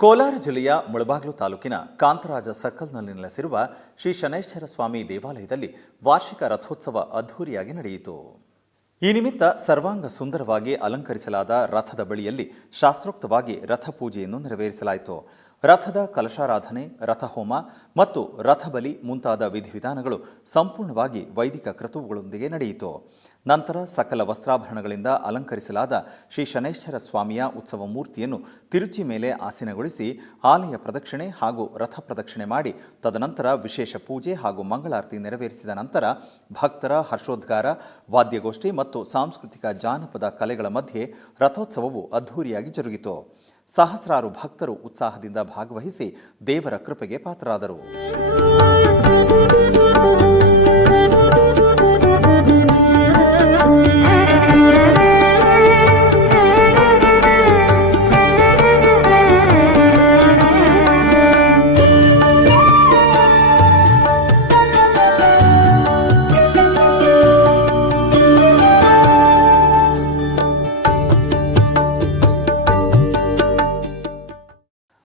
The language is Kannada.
ಕೋಲಾರ ಜಿಲ್ಲೆಯ ಮುಳಬಾಗಿಲು ತಾಲೂಕಿನ ಕಾಂತರಾಜ ಸರ್ಕಲ್ನಲ್ಲಿ ನೆಲೆಸಿರುವ ಶ್ರೀ ಶನೈಶ್ಚರ ಸ್ವಾಮಿ ದೇವಾಲಯದಲ್ಲಿ ವಾರ್ಷಿಕ ರಥೋತ್ಸವ ಅದ್ಧೂರಿಯಾಗಿ ನಡೆಯಿತು. ಈ ನಿಮಿತ್ತ ಸರ್ವಾಂಗ ಸುಂದರವಾಗಿ ಅಲಂಕರಿಸಲಾದ ರಥದ ಬಳಿಯಲ್ಲಿ ಶಾಸ್ತ್ರೋಕ್ತವಾಗಿ ರಥ ಪೂಜೆಯನ್ನು ನೆರವೇರಿಸಲಾಯಿತು. ರಥದ ಕಲಶಾರಾಧನೆ, ರಥಹೋಮ ಮತ್ತು ರಥಬಲಿ ಮುಂತಾದ ವಿಧಿವಿಧಾನಗಳು ಸಂಪೂರ್ಣವಾಗಿ ವೈದಿಕ ಕ್ರತುವುಗಳೊಂದಿಗೆ ನಡೆಯಿತು. ನಂತರ ಸಕಲ ವಸ್ತ್ರಾಭರಣಗಳಿಂದ ಅಲಂಕರಿಸಲಾದ ಶ್ರೀ ಶನೈಶ್ಚರ ಸ್ವಾಮಿಯ ಉತ್ಸವ ಮೂರ್ತಿಯನ್ನು ತಿರುಚಿ ಮೇಲೆ ಆಸೀನಗೊಳಿಸಿ ಆಲಯ ಪ್ರದಕ್ಷಿಣೆ ಹಾಗೂ ರಥ ಪ್ರದಕ್ಷಿಣೆ ಮಾಡಿ ತದನಂತರ ವಿಶೇಷ ಪೂಜೆ ಹಾಗೂ ಮಂಗಳಾರತಿ ನೆರವೇರಿಸಿದ ನಂತರ ಭಕ್ತರ ಹರ್ಷೋದ್ಗಾರ, ವಾದ್ಯಗೋಷ್ಠಿ ಮತ್ತು ಸಾಂಸ್ಕೃತಿಕ ಜಾನಪದ ಕಲೆಗಳ ಮಧ್ಯೆ ರಥೋತ್ಸವವು ಅದ್ಧೂರಿಯಾಗಿ ಜರುಗಿತು. ಸಹಸ್ರಾರು ಭಕ್ತರು ಉತ್ಸಾಹದಿಂದ ಭಾಗವಹಿಸಿ ದೇವರ ಕೃಪೆಗೆ ಪಾತ್ರರಾದರು.